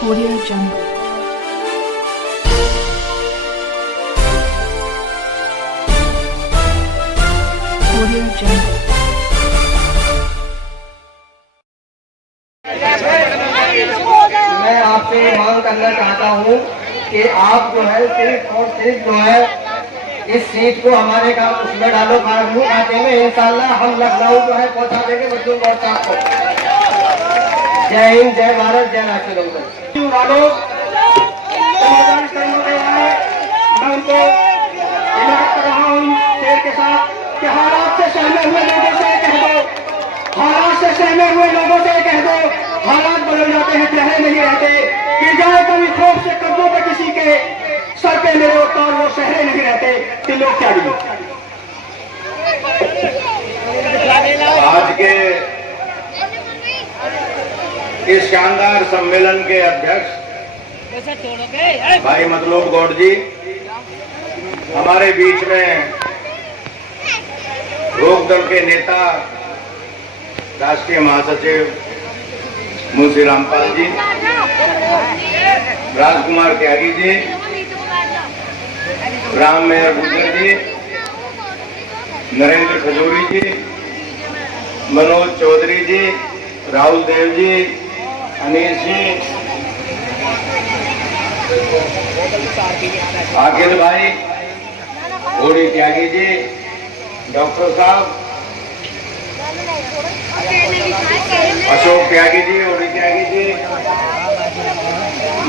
Audio Jungle. Audio Jungle. मैं आपसे मांग करना चाहता हूँ कि आप जो है सिर्फ और सिर्फ जो है इस सीट को हमारे काम उसमें डालो कानून खाते में। इंशाल्लाह हम लखनऊ जो है पहुँचा देंगे मजदूर और साहब को। जय हिंद, जय भारत, जय राष्ट्र वालों। मैं उनको इलाज कर रहा हूँ शेर के साथ कि हालात से सहमे हुए लोगों से कह दो, हालात से सहमे हुए लोगों से कह दो, हालात बदल जाते हैं, चेहरे नहीं रहते। गिर जाए कभी खौफ से कब्जों पे किसी के सर पे मेरे और वो सहरे नहीं रहते। दिलों क्या दिलो। आज के इस शानदार सम्मेलन के अध्यक्ष भाई मतलूब गौड़ जी, हमारे बीच में लोक दल के नेता राष्ट्रीय महासचिव मुंशी रामपाल जी, राजकुमार त्यागी जी, राम मेहर गुजर जी, नरेंद्र खजूरी जी, मनोज चौधरी जी, राहुल देव जी, अनिश जी, आखिर भाई घोड़ी त्यागी जी, डॉक्टर साहब अशोक त्यागी जी, ओडी त्यागी जी,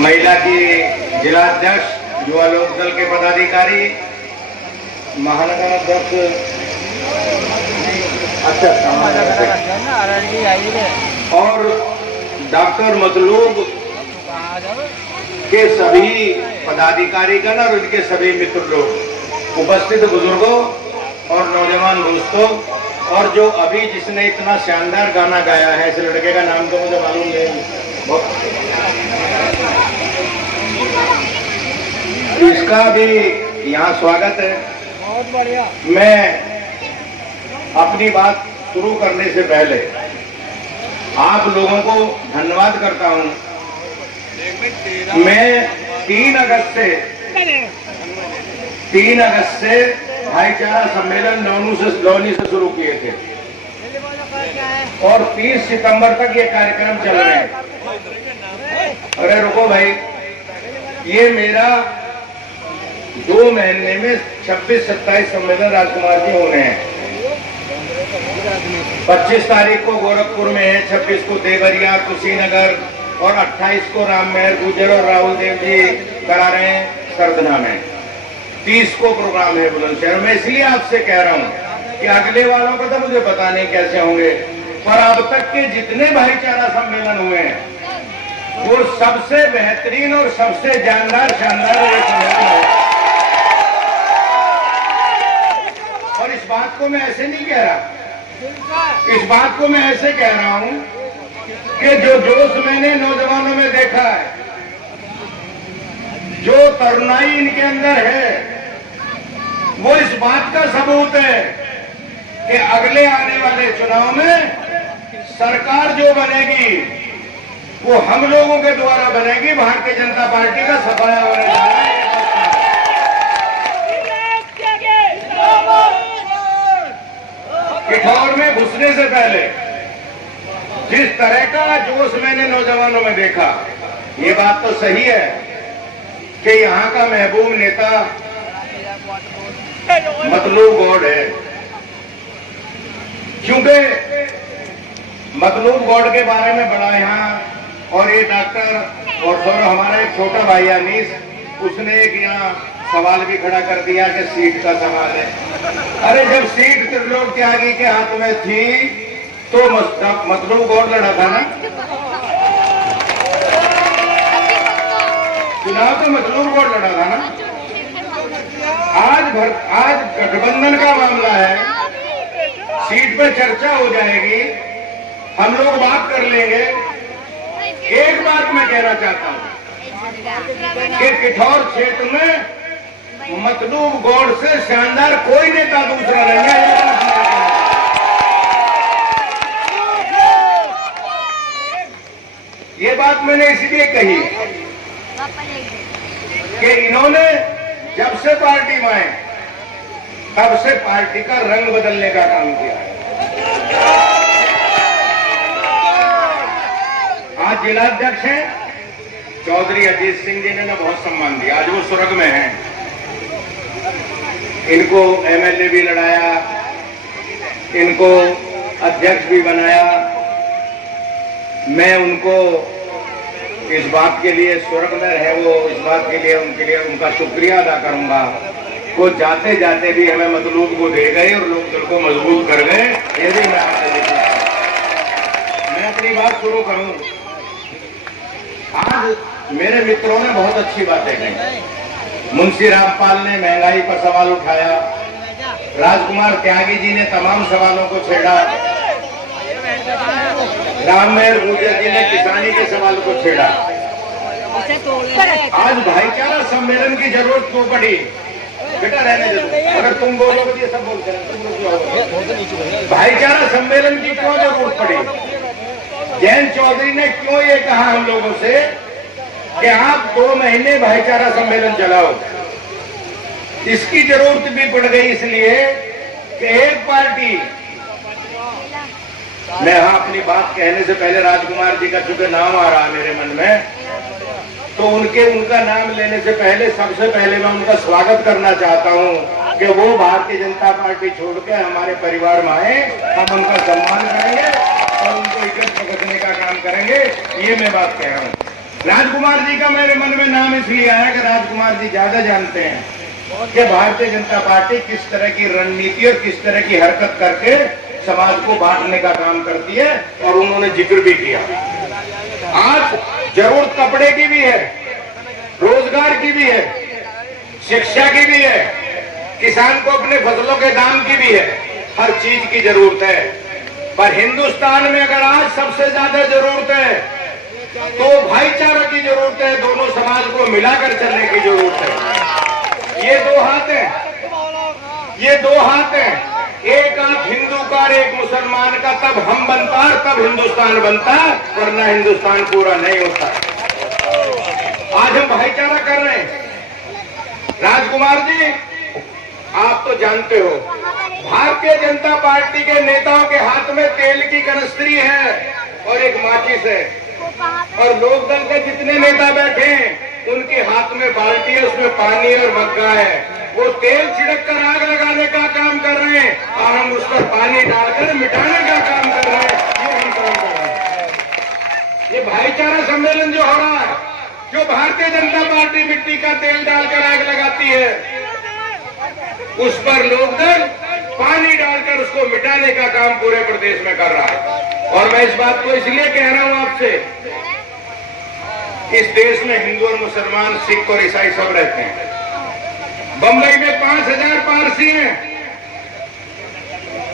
महिला की जिला अध्यक्ष, युवा लोक दल के पदाधिकारी, महानगर अध्यक्ष, और डॉक्टर मतलूब के सभी पदाधिकारीगण और उनके सभी मित्र लोग, उपस्थित बुजुर्गों और नौजवान दोस्तों, और जो अभी जिसने इतना शानदार गाना गाया है, इस लड़के का नाम तो मुझे मालूम नहीं, इसका भी यहाँ स्वागत है। बहुत बढ़िया। मैं अपनी बात शुरू करने से पहले आप लोगों को धन्यवाद करता हूँ। मैं 3 अगस्त से भाईचारा सम्मेलन लोनी से शुरू किए थे और 30 सितंबर तक ये कार्यक्रम चल रहे हैं। अरे रुको भाई, ये मेरा 2 महीने में 26-27 सम्मेलन राजकुमार जी होने हैं। 25 तारीख को गोरखपुर में है, 26 को देवरिया, कुशीनगर और 28 को राम मेहर गुजर और राहुल देव जी करा रहे हैं सरदना में। 30 को प्रोग्राम है बुलंदशहर में। इसलिए आपसे कह रहा हूं कि अगले वालों का तो मुझे पता नहीं कैसे होंगे, पर अब तक के जितने भाईचारा सम्मेलन हुए हैं वो सबसे बेहतरीन और सबसे जानदार शानदार ये सम्मेलन है। और इस बात को मैं ऐसे नहीं कह रहा, इस बात को मैं ऐसे कह रहा हूं कि जो जोश मैंने नौजवानों में देखा है, जो तरुणाई इनके अंदर है, वो इस बात का सबूत है कि अगले आने वाले चुनाव में सरकार जो बनेगी वो हम लोगों के द्वारा बनेगी। भारतीय जनता पार्टी का सफाया होने जा रहा है। किठौर में घुसने से पहले जिस तरह का जोश मैंने नौजवानों में देखा, ये बात तो सही है कि यहाँ का महबूब नेता मतलूब गौड़ है, क्योंकि मतलूब गौड़ के बारे में बड़ा यहाँ, और ये डॉक्टर और सर हमारा एक छोटा भाई अनीस, उसने एक यहाँ सवाल भी खड़ा कर दिया कि सीट का सवाल है। अरे जब सीट त्रिलोक त्यागी के हाथ में थी तो मतलूब गौड़ लड़ा था ना, चुनाव तो मतलूब गौड़ लड़ा था ना। आज गठबंधन का मामला है, सीट पे चर्चा हो जाएगी, हम लोग बात कर लेंगे। एक बात मैं कहना चाहता हूं कि किठौर क्षेत्र में मतलूब गौड़ से शानदार कोई नेता दूसरा नहीं है। ये बात मैंने इसलिए कही कि इन्होंने जब से पार्टी में आए तब से पार्टी का रंग बदलने का काम किया है। आज जिलाध्यक्ष हैं चौधरी अजीत सिंह जी ने ना बहुत सम्मान दिया, आज वो स्वर्ग में हैं। इनको एमएलए भी लड़ाया, इनको अध्यक्ष भी बनाया। मैं उनको इस बात के लिए स्वर्ग में रहे वो इस बात के लिए उनका शुक्रिया अदा करूंगा। वो जाते जाते भी हमें मतलूब को दे गए और लोकदल को मजबूत कर गए। ये भी मैं आपसे देखूंगा। मैं अपनी बात शुरू करूं। आज मेरे मित्रों ने बहुत अच्छी बातें कही। मुंशी रामपाल ने महंगाई पर सवाल उठाया, राजकुमार त्यागी जी ने तमाम सवालों को छेड़ा, राममेर गुर्जर जी ने किसानी के सवाल को छेड़ा। आज भाईचारा सम्मेलन की जरूरत क्यों पड़ी? बेटा रहने दो, अगर तुम बोलोगे तो ये सब बोलते हैं। भाईचारा सम्मेलन की क्यों जरूरत पड़ी? जयंत चौधरी ने क्यों ये कहा हम लोगों से कि आप 2 महीने भाईचारा सम्मेलन चलाओ? इसकी जरूरत भी पड़ गई इसलिए कि एक पार्टी, मैं यहां अपनी बात कहने से पहले राजकुमार जी का चूंकि नाम आ रहा है मेरे मन में, तो उनका नाम लेने से पहले सबसे पहले मैं उनका स्वागत करना चाहता हूं कि वो भारतीय जनता पार्टी छोड़ के हमारे परिवार में आए। हम उनका सम्मान करेंगे और उनको इज्जत बख्शने का काम करेंगे। ये मैं बात कह रहा हूं। राजकुमार जी का मेरे मन में नाम इसलिए आया कि राजकुमार जी ज्यादा जानते हैं कि भारतीय जनता पार्टी किस तरह की रणनीति और किस तरह की हरकत करके समाज को बांटने का काम करती है, और उन्होंने जिक्र भी किया। आज जरूरत कपड़े की भी है, रोजगार की भी है, शिक्षा की भी है, किसान को अपने फसलों के दाम की भी है, हर चीज की जरूरत है। पर हिंदुस्तान में अगर आज सबसे ज्यादा जरूरत है तो भाईचारा की जरूरत है, दोनों समाज को मिलाकर चलने की जरूरत है। ये 2 हाथ हैं, ये 2 हाथ हैं। एक हाथ हिंदू का और एक मुसलमान का, तब हम बनता और तब हिंदुस्तान बनता, वरना हिंदुस्तान पूरा नहीं होता। आज हम भाईचारा कर रहे हैं। राजकुमार जी, आप तो जानते हो भारतीय जनता पार्टी के नेताओं के हाथ में तेल की कनस्त्री है और एक माचिस है, और लोकदल के जितने नेता बैठे हैं उनके हाथ में बाल्टी है, उसमें पानी और मग्गा है। वो तेल छिड़क कर आग लगाने का काम कर रहे हैं और हम उस पर पानी डालकर मिटाने का काम कर रहे हैं। ये हम काम कर रहे हैं। ये भाईचारा सम्मेलन जो हो रहा है, जो भारतीय जनता पार्टी मिट्टी का तेल डालकर आग लगाती है, उस पर लोकदल पानी डालकर उसको मिटाने का काम पूरे प्रदेश में कर रहा है। और मैं इस बात को इसलिए कह रहा हूं आपसे, इस देश में हिंदू और मुसलमान, सिख और ईसाई सब रहते हैं। बंबई में 5000 पारसी हैं,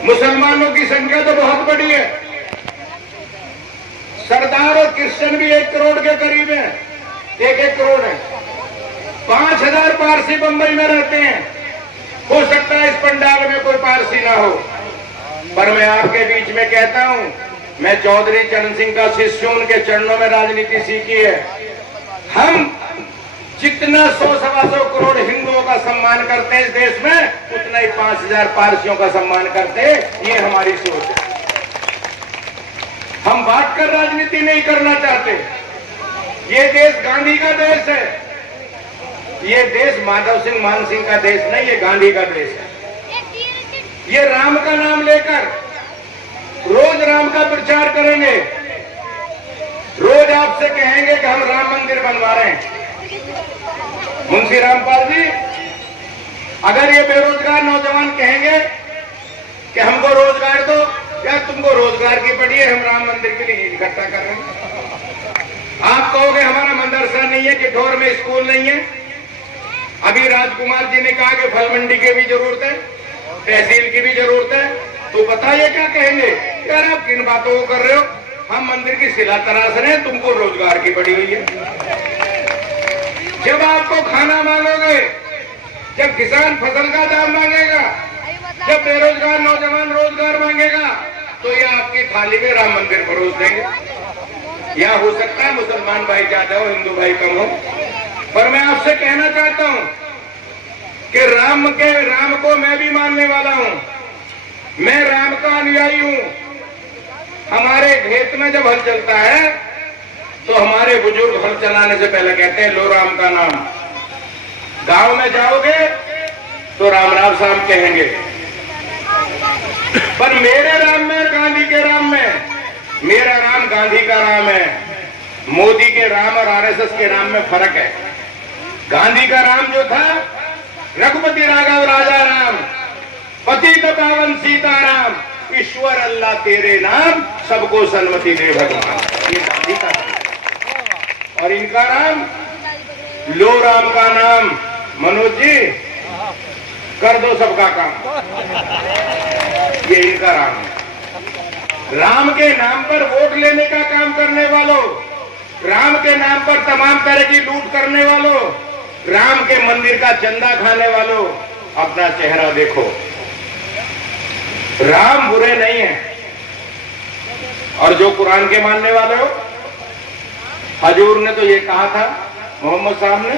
मुसलमानों की संख्या तो बहुत बड़ी है। सरदार और क्रिश्चियन भी 1 करोड़ के करीब है, 1-1 करोड़ है। 5000 पारसी बंबई में रहते हैं। हो सकता है इस पंडाल में कोई पारसी ना हो, पर मैं आपके बीच में कहता हूं, मैं चौधरी चरण सिंह का शिष्य हूं, उनके चरणों में राजनीति सीखी है। हम जितना 100-125 करोड़ हिंदुओं का सम्मान करते हैं इस देश में, उतना ही 5000 पारसियों का सम्मान करते हैं। ये हमारी सोच है। हम बांटकर राजनीति नहीं करना चाहते। ये देश गांधी का देश है। ये देश माधव सिंह मान सिंह का देश नहीं, ये गांधी का देश है। ये राम का नाम लेकर रोज राम का प्रचार करेंगे, रोज आपसे कहेंगे कि हम राम मंदिर बनवा रहे हैं। मुंशी रामपाल जी, अगर ये बेरोजगार नौजवान कहेंगे कि हमको रोजगार दो, या तुमको रोजगार की पड़ी है, हम राम मंदिर के लिए इकट्ठा कर रहे हैं। आप कहोगे हमारा मदरसा नहीं है, किठौर में स्कूल नहीं है। अभी राजकुमार जी ने कहा कि फल मंडी की भी जरूरत है, तहसील की भी जरूरत है। तो बताइए क्या कहेंगे, यार आप किन बातों को कर रहे हो? हम मंदिर की शिला तराश रहे हैं, तुमको रोजगार की पड़ी हुई है। जब आपको खाना मांगोगे, जब किसान फसल का दाम मांगेगा, जब बेरोजगार नौजवान रोजगार मांगेगा, तो ये आपकी थाली में राम मंदिर परोस देंगे। या हो सकता है मुसलमान भाई ज्यादा हो, हिंदू भाई कम हो, पर मैं आपसे कहना चाहता हूं कि राम को मैं भी मानने वाला हूं, मैं राम का अनुयायी हूं। हमारे खेत में जब हल चलता है तो हमारे बुजुर्ग हल चलाने से पहले कहते हैं लो राम का नाम। गांव में जाओगे तो राम राम साहब कहेंगे, पर मेरे राम में, गांधी के राम में, मेरा राम गांधी का राम है। मोदी के राम और आरएसएस के राम में फर्क है। गांधी का राम जो था रघुपति राघव राजा राम, पतित पावन सीताराम, ईश्वर अल्लाह तेरे नाम, सबको सन्मति दे भगवान, ये गांधी का राम। और इनका राम लो राम का नाम। मनोज जी कर दो सबका काम, ये इनका राम है। राम के नाम पर वोट लेने का काम करने वालों, राम के नाम पर तमाम तरह की लूट करने वालों, राम के मंदिर का चंदा खाने वालों, अपना चेहरा देखो। राम बुरे नहीं है। और जो कुरान के मानने वाले हो, हजूर ने तो ये कहा था मोहम्मद साहब ने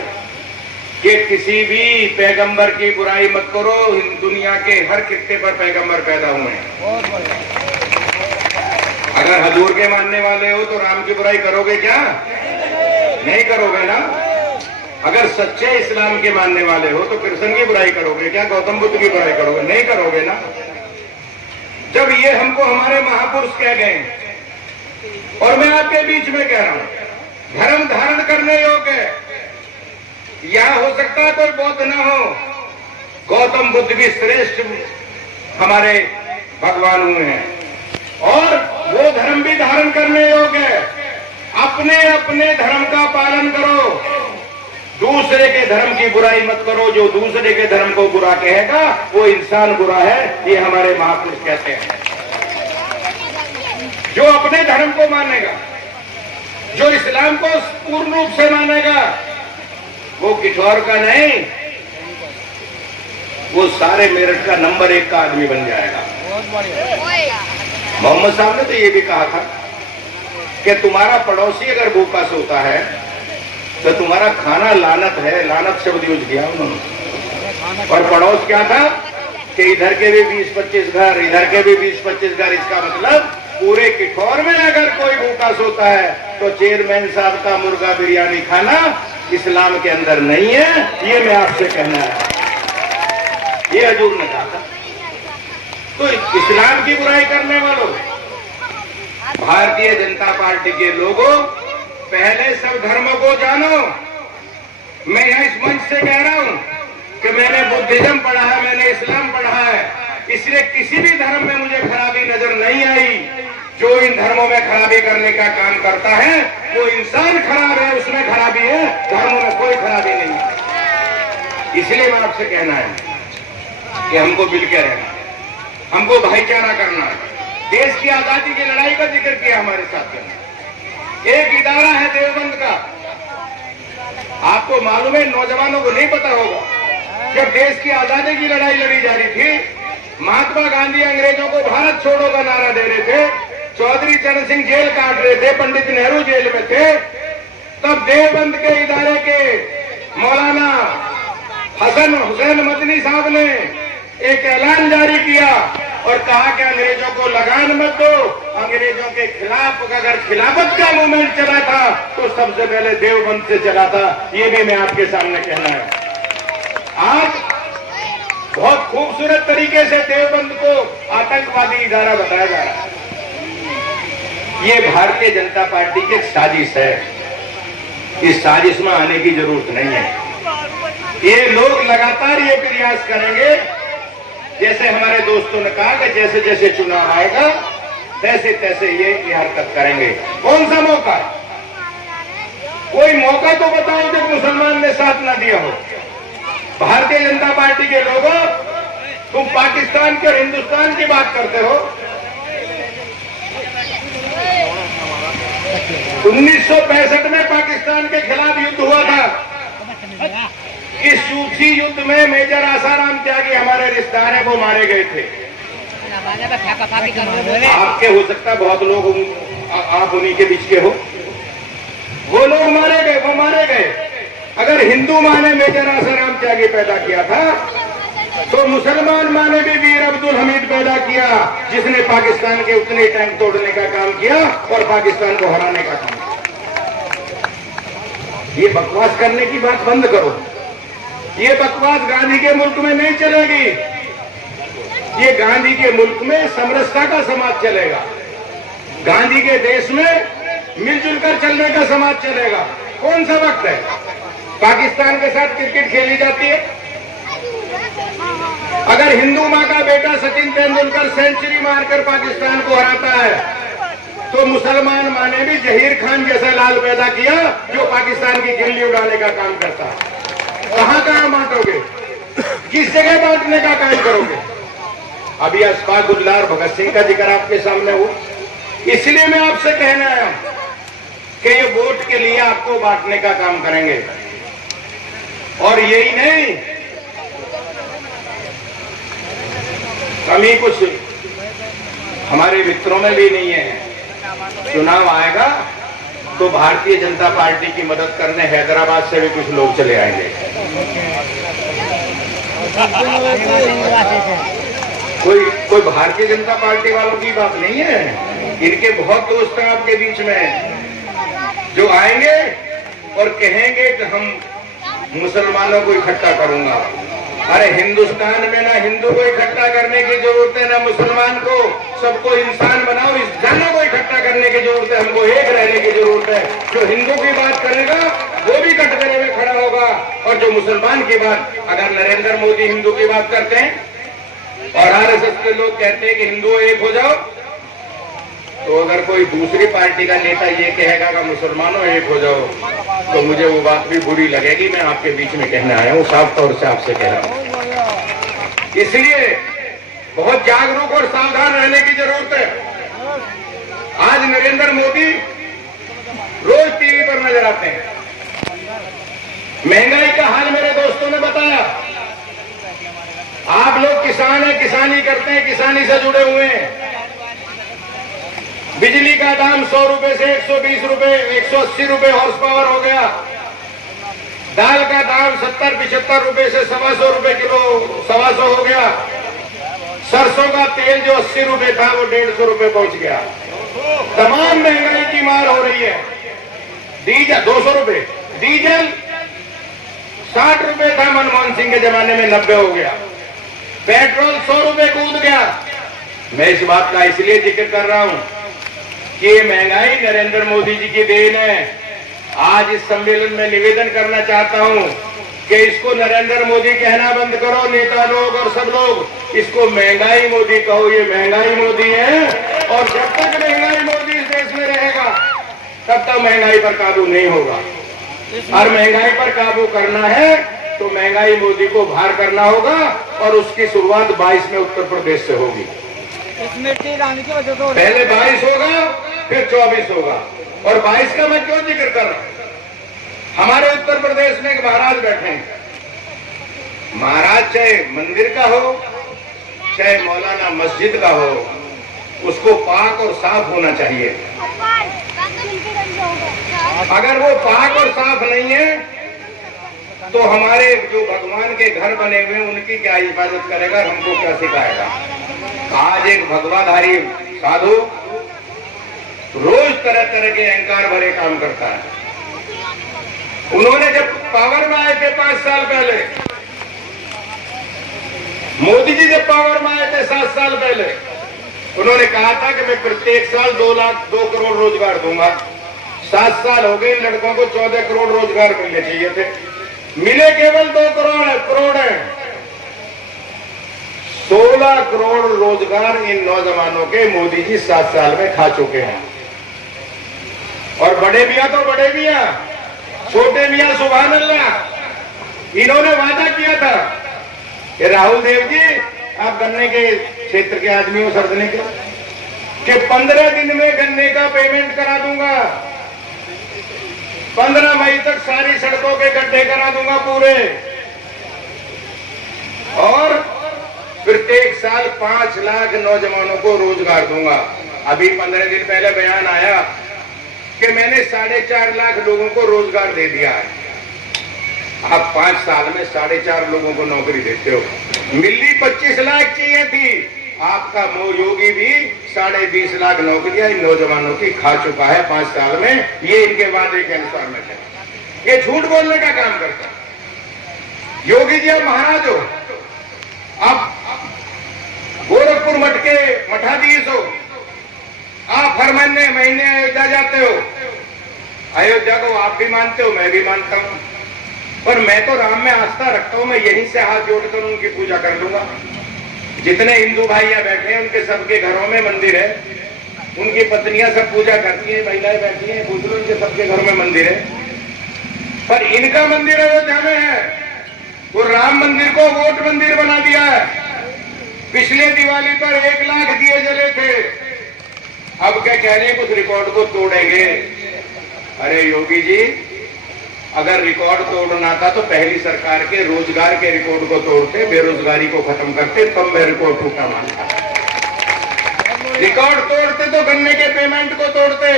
कि किसी भी पैगंबर की बुराई मत करो, दुनिया के हर खित्ते पर पैगंबर पैदा हुए हैं। अगर हजूर के मानने वाले हो तो राम की बुराई करोगे क्या? नहीं करोगे ना। अगर सच्चे इस्लाम के मानने वाले हो तो कृष्ण की बुराई करोगे क्या? गौतम बुद्ध की बुराई करोगे? नहीं करोगे ना। जब ये हमको हमारे महापुरुष कह गए, और मैं आपके बीच में कह रहा हूं, धर्म धारण करने योग्य है। यह हो सकता है कोई बौद्ध ना हो, गौतम बुद्ध भी श्रेष्ठ हमारे भगवान हुए हैं, और वो धर्म भी धारण करने योग्य है। अपने अपने धर्म का पालन करो, दूसरे के धर्म की बुराई मत करो। जो दूसरे के धर्म को बुरा कहेगा वो इंसान बुरा है, ये हमारे महापुरुष कहते हैं। जो अपने धर्म को मानेगा, जो इस्लाम को पूर्ण रूप से मानेगा, वो किशोर का नहीं, वो सारे मेरठ का नंबर 1 का आदमी बन जाएगा। मोहम्मद साहब ने तो ये भी कहा था कि तुम्हारा पड़ोसी अगर भूखा सोता है तो तुम्हारा खाना लानत है। लानत शब्द यूज किया उन्होंने। और पड़ोस क्या था कि इधर के भी 20-25 घर, इधर के भी 20-25 घर। इसका मतलब पूरे किठौर में अगर कोई भूखा सोता है तो चेयरमैन साहब का मुर्गा बिरयानी खाना इस्लाम के अंदर नहीं है। ये मैं आपसे कहना है, ये हजूर ने कहा था। तो इस्लाम की बुराई करने वालों, भारतीय जनता पार्टी के लोगों, पहले सब धर्मों को जानो। मैं यह इस मंच से कह रहा हूं कि मैंने बुद्धिज्म पढ़ा है, मैंने इस्लाम पढ़ा है, इसलिए किसी भी धर्म में मुझे खराबी नजर नहीं आई। जो इन धर्मों में खराबी करने का काम करता है वो इंसान खराब है, उसमें खराबी है, धर्मों में कोई खराबी नहीं है। इसलिए मैं आपसे कहना है कि हमको मिलकर रहना, हमको भाईचारा करना, देश की आजादी की लड़ाई का जिक्र किया हमारे साथ में। एक इदारा है देवबंद का, आपको मालूम है, नौजवानों को नहीं पता होगा। जब देश की आजादी की लड़ाई लड़ी जा रही थी, महात्मा गांधी अंग्रेजों को भारत छोड़ो का नारा दे रहे थे, चौधरी चरण सिंह जेल काट रहे थे, पंडित नेहरू जेल में थे, तब देवबंद के इदारे के मौलाना हसन हुसैन मदनी साहब ने एक ऐलान जारी किया और कहा कि अंग्रेजों को लगान मत दो। अंग्रेजों के खिलाफ अगर खिलाफत का मूवमेंट चला था तो सबसे पहले देवबंद से चला था। ये भी मैं आपके सामने कहना है। आज बहुत खूबसूरत तरीके से देवबंद को आतंकवादी इदारा बताया जा रहा है। ये भारतीय जनता पार्टी की एक साजिश है। इस साजिश में आने की जरूरत नहीं है। ये लोग लगातार ये प्रयास करेंगे, जैसे हमारे दोस्तों ने कहा कि जैसे जैसे चुनाव आएगा तैसे तैसे ये हरकत करेंगे। कौन सा मौका? कोई मौका तो बताओ जब मुसलमान ने साथ ना दिया हो। भारतीय जनता पार्टी के लोगों, तुम पाकिस्तान के और हिंदुस्तान की बात करते हो। 1965 में पाकिस्तान के खिलाफ युद्ध हुआ था। इस सूफी युद्ध में मेजर आसाराम त्यागी हमारे रिश्तेदार हैं, वो मारे गए थे। आपके हो सकता बहुत लोग आप उन्हीं के बीच के हो। वो लोग मारे गए, वो मारे गए। अगर हिंदू माँ ने मेजर आसाराम त्यागी पैदा किया था, तो मुसलमान माँ ने भी वीर अब्दुल हमीद पैदा किया, जिसने पाकिस्तान के उतने टैंक तोड़ने का काम किया और पाकिस्तान को हराने का काम किया। ये बकवास करने की बात बंद करो। ये बकवास गांधी के मुल्क में नहीं चलेगी। ये गांधी के मुल्क में समरसता का समाज चलेगा। गांधी के देश में मिलजुल कर चलने का समाज चलेगा। कौन सा वक्त है पाकिस्तान के साथ क्रिकेट खेली जाती है? अगर हिंदू माँ का बेटा सचिन तेंदुलकर सेंचुरी मारकर पाकिस्तान को हराता है, तो मुसलमान माँ ने भी जहीर खान जैसा लाल पैदा किया, जो पाकिस्तान की गिल्ली उड़ाने का काम करता है। कहां कहां बांटोगे? किस जगह बांटने का काम करोगे? अभी अशफाक उल्लाह और भगत सिंह का जिक्र आपके सामने हो, इसलिए मैं आपसे कहने आया हूं कि ये वोट के लिए आपको बांटने का काम करेंगे। और यही नहीं, कमी कुछ हमारे मित्रों में भी नहीं है। चुनाव आएगा तो भारतीय जनता पार्टी की मदद करने हैदराबाद से भी कुछ लोग चले आएंगे। कोई भारतीय जनता पार्टी वालों की बात नहीं है, इनके बहुत दोस्त हैं आपके बीच में, जो आएंगे और कहेंगे कि हम मुसलमानों को इकट्ठा करूंगा। अरे हिंदुस्तान में ना हिंदू को इकट्ठा करने की जरूरत है, ना मुसलमान को। सबको इंसान बनाओ, इस जानों को इकट्ठा करने की जरूरत है। हमको एक रहने की जरूरत है। जो हिंदू की बात करेगा वो भी कटघरे में खड़ा होगा, और जो मुसलमान की बात, अगर नरेंद्र मोदी हिंदू की बात करते हैं और आरएसएस के लोग कहते हैं कि हिंदू एक हो जाओ, तो अगर कोई दूसरी पार्टी का नेता ये कहेगा कि मुसलमानों एक हो जाओ, तो मुझे वो बात भी बुरी लगेगी। मैं आपके बीच में कहने आया हूँ, साफ तौर से आपसे कह रहा हूँ। इसलिए बहुत जागरूक और सावधान रहने की जरूरत है। आज नरेंद्र मोदी रोज टीवी पर नजर आते हैं। महंगाई का हाल मेरे दोस्तों ने बताया। आप लोग किसान हैं, किसानी करते हैं, किसानी से जुड़े हुए हैं। बिजली का दाम 100 रुपए से 120 रुपए, 180 रुपए हॉर्स पावर हो गया। दाल का दाम 70-75 रुपए से 125 रुपए किलो, 125 हो गया। सरसों का तेल जो 80 रुपए था वो 150 रुपए पहुंच गया। तमाम महंगाई की मार हो रही है। डीजल 200 रुपए, डीजल 60 रुपए था मनमोहन सिंह के जमाने में, 90 हो गया। पेट्रोल 100 रुपए कूद गया। मैं इस बात का इसलिए जिक्र कर रहा हूं कि ये महंगाई नरेंद्र मोदी जी की देन है। आज इस सम्मेलन में निवेदन करना चाहता हूं कि इसको नरेंद्र मोदी कहना बंद करो, नेता लोग और सब लोग इसको महंगाई मोदी कहो। ये महंगाई मोदी है, और जब तक महंगाई मोदी इस देश में रहेगा तब तक महंगाई पर काबू नहीं होगा। और महंगाई पर काबू करना है तो महंगाई मोदी को बाहर करना होगा, और उसकी शुरुआत 22 में उत्तर प्रदेश से होगी। पहले 22 होगा, फिर 24 होगा। और 22 का मैं क्यों जिक्र कर रहा हूं? हमारे उत्तर प्रदेश में एक महाराज बैठे हैं। महाराज चाहे मंदिर का हो, चाहे मौलाना मस्जिद का हो, उसको पाक और साफ होना चाहिए। अगर वो पाक और साफ नहीं है तो हमारे जो भगवान के घर बने हुए हैं उनकी क्या हिफाजत करेगा, हमको क्या सिखाएगा। आज एक भगवाधारी साधु रोज तरह तरह के अहंकार भरे काम करता है। उन्होंने जब पावर में आए थे 5 साल पहले, मोदी जी जब पावर में आए थे 7 साल पहले, उन्होंने कहा था कि मैं प्रत्येक साल 2 करोड़ रोजगार दूंगा। 7 साल हो गए, लड़कों को 14 करोड़ रोजगार मिलने चाहिए थे, मिले केवल 2 करोड़ है। 16 करोड़ रोजगार इन नौजवानों के मोदी जी 7 साल में खा चुके हैं। और बड़े मियां तो बड़े मियां, छोटे मियां सुभान अल्लाह। इन्होंने वादा किया था कि राहुल देव जी, आप गन्ने के क्षेत्र के आदमी हो, सर्दने के, कि 15 दिन में गन्ने का पेमेंट करा दूंगा। 15 मई तक सारी सड़कों के गड्ढे करा दूंगा पूरे, और प्रत्येक साल 5 लाख नौजवानों को रोजगार दूंगा। अभी 15 दिन पहले बयान आया कि मैंने 4.5 लाख लोगों को रोजगार दे दिया है। आप 5 साल में 4.5 लोगों को नौकरी देते हो। मिली 25 लाख चाहिए थी, आपका योगी भी 20.5 लाख नौकरियां इन नौजवानों की खा चुका है 5 साल में। ये इनके वादे के अनुसार में है, ये झूठ बोलने का काम करता है। योगी जी अब महाराज हो, अब गोरखपुर मठ के मठाधीश हो, आप हर महीने अयोध्या जाते हो। अयोध्या को आप भी मानते हो, मैं भी मानता हूं, पर मैं तो राम में आस्था रखता हूं। मैं यहीं से हाथ जोड़कर उनकी पूजा कर लूंगा। जितने हिंदू भाइयां बैठे हैं उनके सबके घरों में मंदिर है, उनकी पत्नियां सब पूजा करती हैं, महिलाएं बैठी हैं, बुजुर्ग, उनके सबके घरों में मंदिर है। पर इनका मंदिर अयोध्या में है, वो राम मंदिर को वोट मंदिर बना दिया है। पिछले दिवाली पर 1 लाख दिए जले थे, अब क्या कह रहे हैं कुछ रिकॉर्ड को तोड़ेंगे। अरे योगी जी, अगर रिकॉर्ड तोड़ना था तो पहली सरकार के रोजगार के रिकॉर्ड को तोड़ते, बेरोजगारी को खत्म करते, तब मैं रिकॉर्ड टूटा मानता। रिकॉर्ड तोड़ते तो गन्ने के पेमेंट को तोड़ते।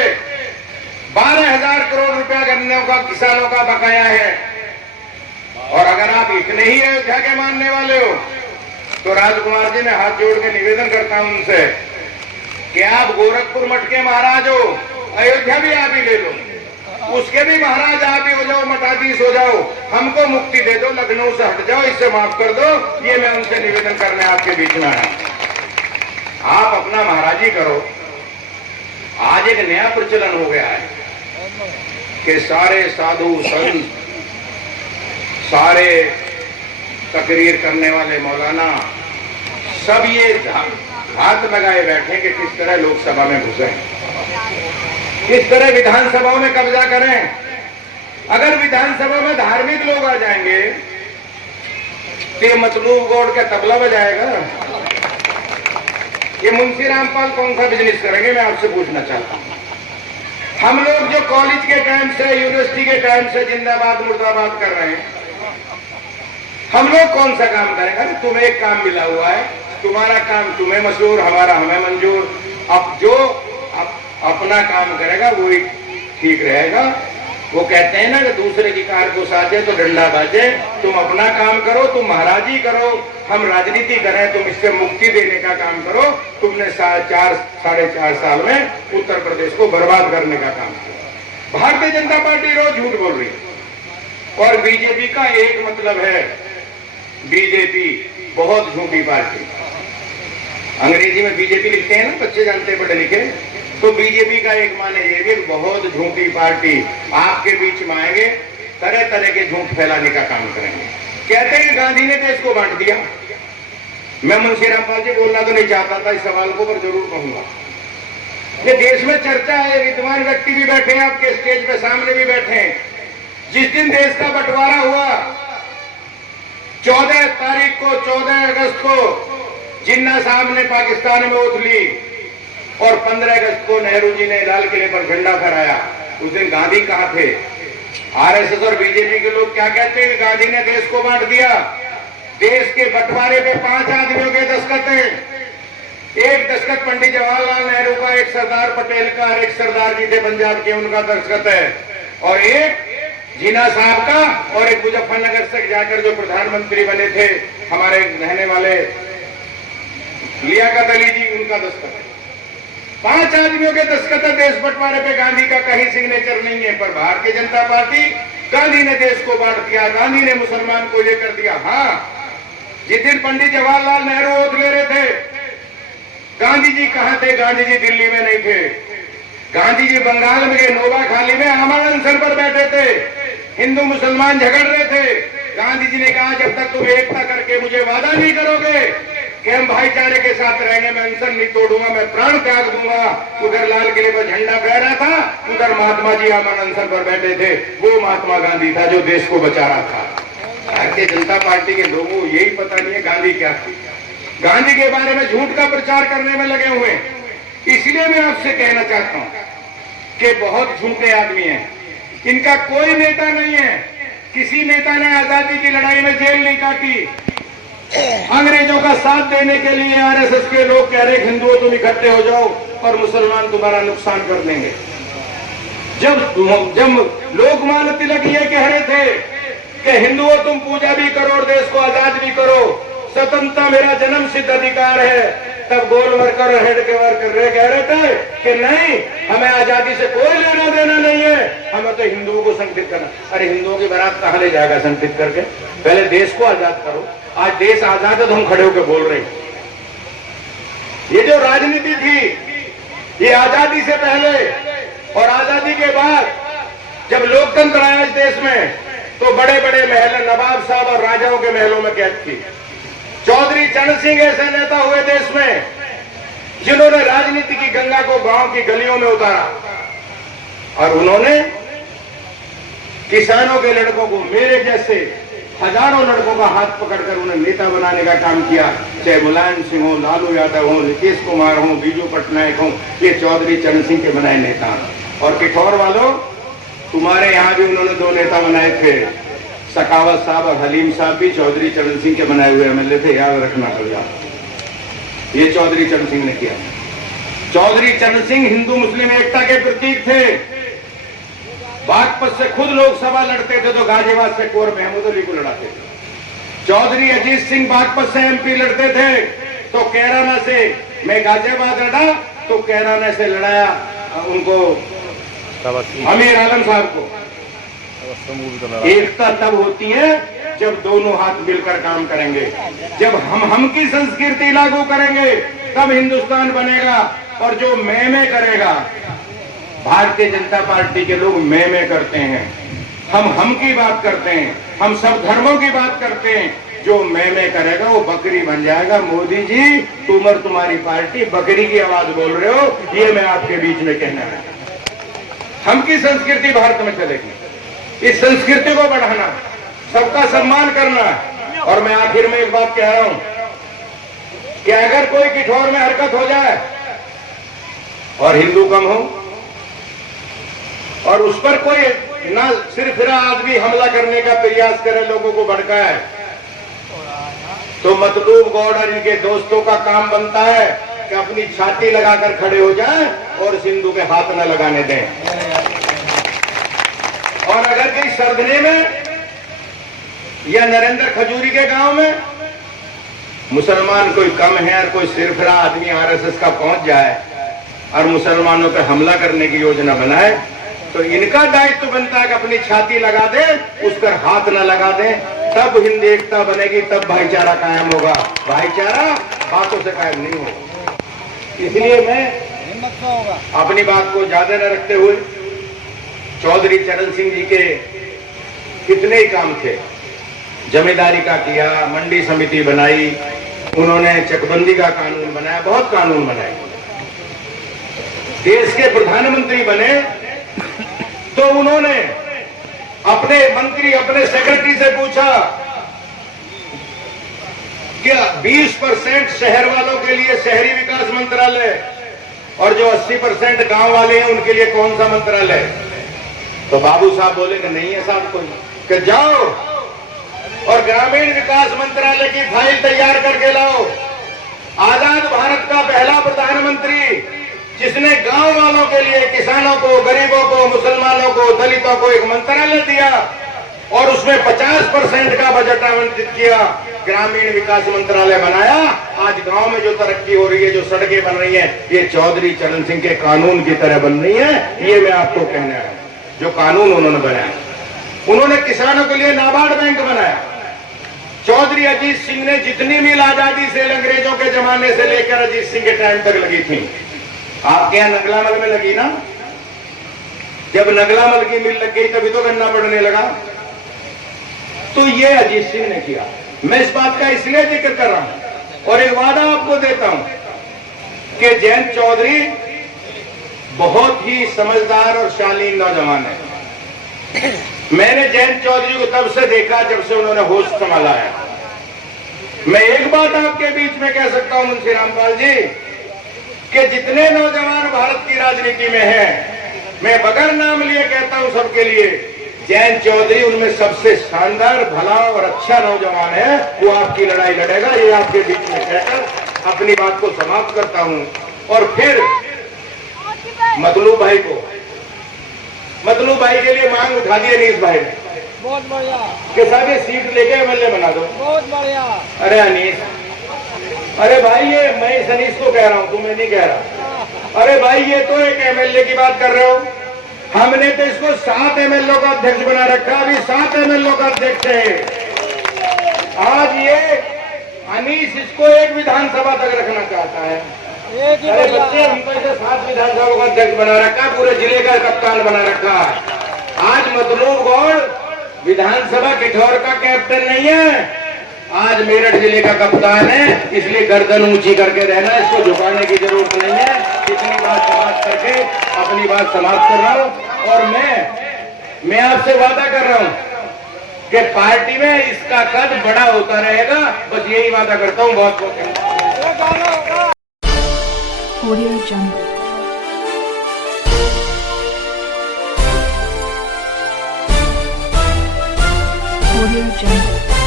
12,000 करोड़ रुपया गन्ने का किसानों का बकाया है। और अगर आप इतने ही अयोध्या के मानने वाले हो तो राजकुमार जी, मैं हाथ जोड़ के निवेदन करता हूं उनसे कि आप गोरखपुर मठ के महाराज हो, अयोध्या भी आप ही ले लो, उसके भी महाराज आप ही हो जाओ, मठाधीश हो जाओ, हमको मुक्ति दे दो, लखनऊ से हट जाओ, इससे माफ कर दो। ये मैं उनसे निवेदन करने आपके बीच में आया। आप अपना महाराजी करो। आज एक नया प्रचलन हो गया है कि सारे साधु संत, सारे तकरीर करने वाले मौलाना, सब ये हाथ लगाए बैठे कि किस तरह लोकसभा में घुसे, किस तरह विधानसभा में कब्जा करें। अगर विधानसभा में धार्मिक लोग आ जाएंगे तो ये मतलूब गौड़ का तबला बजाएगा। ये मुंशी रामपाल कौन सा बिजनेस करेंगे, मैं आपसे पूछना चाहता हूं। हम लोग जो कॉलेज के टाइम से, यूनिवर्सिटी के टाइम से जिंदाबाद मुर्दाबाद कर रहे हैं, हम लोग कौन सा काम करेंगे? तुम्हें एक काम मिला हुआ है, तुम्हारा काम तुम्हें मंजूर, हमारा हमें मंजूर। अब जो अपना काम करेगा वो ही ठीक रहेगा। वो कहते हैं ना कि दूसरे की कार को साजे तो डंडा बाजे। तुम अपना काम करो, तुम महाराजी करो, हम राजनीति करें, तुम इससे मुक्ति देने का काम करो। तुमने 4.5 साल में उत्तर प्रदेश को बर्बाद करने का काम किया। भारतीय जनता पार्टी रोज झूठ बोल रही है और बीजेपी का एक मतलब है, बीजेपी बहुत झूठी पार्टी। अंग्रेजी में बीजेपी लिखते हैं ना, बच्चे जानते हैं पढ़े लिखे, तो बीजेपी का एक माने ये भी बहुत झूठी पार्टी। आपके बीच में आएंगे, तरह तरह के झूठ फैलाने का काम करेंगे। कहते हैं कि गांधी ने देश को बांट दिया। मैं मुंशी रामपाल जी बोलना तो नहीं चाहता था इस सवाल को, पर जरूर कहूंगा। ये देश में चर्चा है, विद्वान व्यक्ति भी बैठे हैं आपके स्टेज पे, सामने भी बैठे हैं। जिस दिन देश का बंटवारा हुआ, 14 तारीख को, 14 अगस्त को जिन्ना साहब ने पाकिस्तान में ओथ ली और 15 अगस्त को नेहरू जी ने लाल किले पर झंडा फहराया। उस दिन गांधी कहां थे? आरएसएस और बीजेपी के लोग क्या कहते हैं कि गांधी ने देश को बांट दिया। देश के बंटवारे पे 5 आदमियों के दस्तखत हैं। एक दस्तखत पंडित जवाहरलाल नेहरू का, एक सरदार पटेल का, एक सरदार जी थे पंजाब के, उनका दस्तखत है, और एक जिन्ना साहब का, और एक मुजफ्फरनगर से जाकर जो प्रधानमंत्री बने थे हमारे रहने वाले लियाकत अली जी, उनका दस्तखत है। 5 आदमियों के दस्तखत है देश बंटवारे पे। गांधी का कहीं सिग्नेचर नहीं है। पर भारतीय जनता पार्टी, गांधी ने देश को बांट दिया, गांधी ने मुसलमान को ये कर दिया। हाँ, जिस दिन पंडित जवाहरलाल नेहरू ओथ ले रहे थे, गांधी जी कहां थे? गांधी जी दिल्ली में नहीं थे। गांधी जी बंगाल में के नोबाखाली में आमरण अनशन पर बैठे थे। हिंदू मुसलमान झगड़ रहे थे। गांधी जी ने कहा, जब तक तुम एकता करके मुझे वादा नहीं करोगे कि हम भाईचारे के साथ रहेंगे, मैं अनशन नहीं तोड़ूंगा, मैं प्राण त्याग दूंगा। उधर लाल किले पर झंडा फहरा था, उधर महात्मा जी आमरण अनशन पर बैठे थे। वो महात्मा गांधी था जो देश को बचा रहा था। भारतीय जनता पार्टी के लोगों को यही पता नहीं है गांधी क्या थी। गांधी के बारे में झूठ का प्रचार करने में लगे हुए। इसलिए मैं आपसे कहना चाहता हूं कि बहुत झूठे आदमी हैं, इनका कोई नेता नहीं है। किसी नेता ने आजादी की लड़ाई में जेल नहीं काटी। अंग्रेजों का साथ देने के लिए आरएसएस के लोग कह रहे हिंदुओं तुम इकट्ठे हो जाओ और मुसलमान तुम्हारा नुकसान कर देंगे। जब लोकमान्य तिलक ये कह रहे थे कि हिंदुओं तुम पूजा भी करो और देश को आजाद भी करो, स्वतंत्रता मेरा जन्म सिद्ध अधिकार है, तब गोल वर्कर और हेड के वर्कर कह रहे थे कि नहीं, हमें आजादी से कोई लेना देना नहीं है, हमें तो हिंदुओं को संगठित करना। अरे हिंदुओं की बारात कहां ले जाएगा संगठित करके? पहले देश को आजाद करो। आज देश आजाद है तो हम खड़े होकर बोल रहे हैं। ये जो राजनीति थी, ये आजादी से पहले और आजादी के बाद जब लोकतंत्र आया इस देश में, तो बड़े बड़े महल नवाब साहब और राजाओं के महलों में कैद थी। चौधरी चरण सिंह ऐसे नेता हुए देश में जिन्होंने राजनीति की गंगा को गांव की गलियों में उतारा, और उन्होंने किसानों के लड़कों को, मेरे जैसे हजारों लड़कों का हाथ पकड़कर उन्हें नेता बनाने का काम किया। चाहे मुलायम सिंह हो, लालू यादव हो, नीतीश कुमार हो, बीजू पटनायक हो, ये चौधरी चरण सिंह के बनाए नेता। और किठौर वालों, तुम्हारे यहां भी उन्होंने दो नेता बनाए थे, सखावत साहब और हलीम साहब भी चौधरी चरण सिंह के बनाए हुए एमएलए थे, याद रखना पड़ेगा। ये चौधरी चरण सिंह ने किया। चौधरी चरण सिंह हिंदू मुस्लिम एकता के प्रतीक थे। बागपत से खुद लोकसभा लड़ते थे तो गाजियाबाद से कुंवर महमूद अली को लड़ाते थे। चौधरी अजीत सिंह बागपत से एमपी लड़ते थे तो कैराना से, मैं गाजियाबाद लड़ा तो कैराना से लड़ाया उनको अमीर आलम साहब को। एकता तब होती है जब दोनों हाथ मिलकर काम करेंगे, जब हम की संस्कृति लागू करेंगे तब हिंदुस्तान बनेगा। और जो मैं करेगा, भारतीय जनता पार्टी के लोग मैं करते हैं, हम की बात करते हैं, हम सब धर्मों की बात करते हैं। जो मैं करेगा वो बकरी बन जाएगा। मोदी जी, तुम और तुम्हारी पार्टी बकरी की आवाज बोल रहे हो, ये मैं आपके बीच में कहना है। हम की संस्कृति भारत में चलेगी, इस संस्कृति को बढ़ाना, सबका सम्मान करना। और मैं आखिर में एक बात कह रहा हूं कि अगर कोई किठौर में हरकत हो जाए और हिंदू कम हो और उस पर कोई ना सिर्फ आदमी हमला करने का प्रयास करे, लोगों को भड़काए, तो मतलूब गौड़ और इनके दोस्तों का काम बनता है कि अपनी छाती लगाकर खड़े हो जाए और इस हिंदू के हाथ न लगाने दें। और अगर कहीं सरधने में या नरेंद्र खजूरी के गांव में मुसलमान कोई कम है और कोई सिरफिरा आदमी आरएसएस का पहुंच जाए और मुसलमानों पर हमला करने की योजना बनाए, तो इनका दायित्व बनता है कि अपनी छाती लगा दे, उस पर हाथ न लगा दे, तब हिंद एकता बनेगी, तब भाईचारा कायम होगा। भाईचारा बातों से कायम नहीं होगा। इसलिए मैं अपनी बात को ज्यादा न रखते हुए, चौधरी चरण सिंह जी के कितने ही काम थे। जमींदारी का किया, मंडी समिति बनाई, उन्होंने चकबंदी का कानून बनाया, बहुत कानून बनाए। देश के प्रधानमंत्री बने तो उन्होंने अपने मंत्री, अपने सेक्रेटरी से पूछा कि 20% शहर वालों के लिए शहरी विकास मंत्रालय और जो 80% गांव वाले हैं उनके लिए कौन सा मंत्रालय? तो बाबू साहब बोले कि नहीं है साहब कोई, कि जाओ और ग्रामीण विकास मंत्रालय की फाइल तैयार करके लाओ। आजाद भारत का पहला प्रधानमंत्री जिसने गांव वालों के लिए, किसानों को, गरीबों को, मुसलमानों को, दलितों को एक मंत्रालय दिया और उसमें 50% का बजट आवंटित किया, ग्रामीण विकास मंत्रालय बनाया। आज गांव में जो तरक्की हो रही है, जो सड़कें बन रही हैं, ये चौधरी चरण सिंह के कानून की तरह बन रही है। ये मैं आपको कहना है, जो कानून उन्होंने बनाया। उन्होंने किसानों के लिए नाबार्ड बैंक बनाया। चौधरी अजीत सिंह ने जितनी मिल आजादी से अंग्रेजों के जमाने से लेकर अजीत सिंह के टाइम तक लगी थी, आपके यहां नगलामल में लगी ना? जब नगलामल की मिल लग गई तभी तो गन्ना बढ़ने लगा। तो ये अजीत सिंह ने किया। मैं इस बात का इसलिए जिक्र कर रहा हूं और एक वादा आपको देता हूं कि जयंत चौधरी बहुत ही समझदार और शालीन नौजवान है। मैंने जयंत चौधरी को तब से देखा जब से उन्होंने होश संभाला है। मैं एक बात आपके बीच में कह सकता हूं मुंशी रामपाल जी, कि जितने नौजवान भारत की राजनीति में हैं, मैं बगैर नाम लिए कहता हूं सबके लिए, जयंत चौधरी उनमें सबसे शानदार, भला और अच्छा नौजवान है। वो आपकी लड़ाई लड़ेगा। ये आपके बीच में कहकर अपनी बात को समाप्त करता हूं। और फिर मतलूब भाई को मतलू भाई के लिए मांग उठा दी अनीस भाई ने बहुत बढ़िया, कि साहब ये सीट लेके एमएलए बना दो। बहुत बढ़िया। अरे अनीस, अरे भाई ये मैं इस अनीस को कह रहा हूँ, तुम्हें नहीं कह रहा। अरे भाई ये तो एक एमएलए की बात कर रहे हो, हमने तो इसको 7 एमएलए का अध्यक्ष बना रखा, अभी 7 एमएलए का अध्यक्ष है। आज ये अनीस इसको एक विधानसभा तक रखना चाहता है। एक ही अरे बढ़िया। बच्चे, हमको इसे 7 विधानसभा का अध्यक्ष बना रखा, पूरे जिले का कप्तान बना रखा। आज मतलूब गौड़ विधानसभा किठौर का कैप्टन नहीं है, आज मेरठ जिले का कप्तान है, इसलिए गर्दन ऊंची करके रहना, इसको झुकाने की जरूरत नहीं है। इतनी बात समाप्त करके अपनी बात समाप्त कर रहा हूं। और मैं आपसे वादा कर रहा हूं कि पार्टी में इसका कद बड़ा होता रहेगा, बस यही वादा करता हूं। बहुत बहुत धन्यवाद। Audio Jungle. Audio Jungle.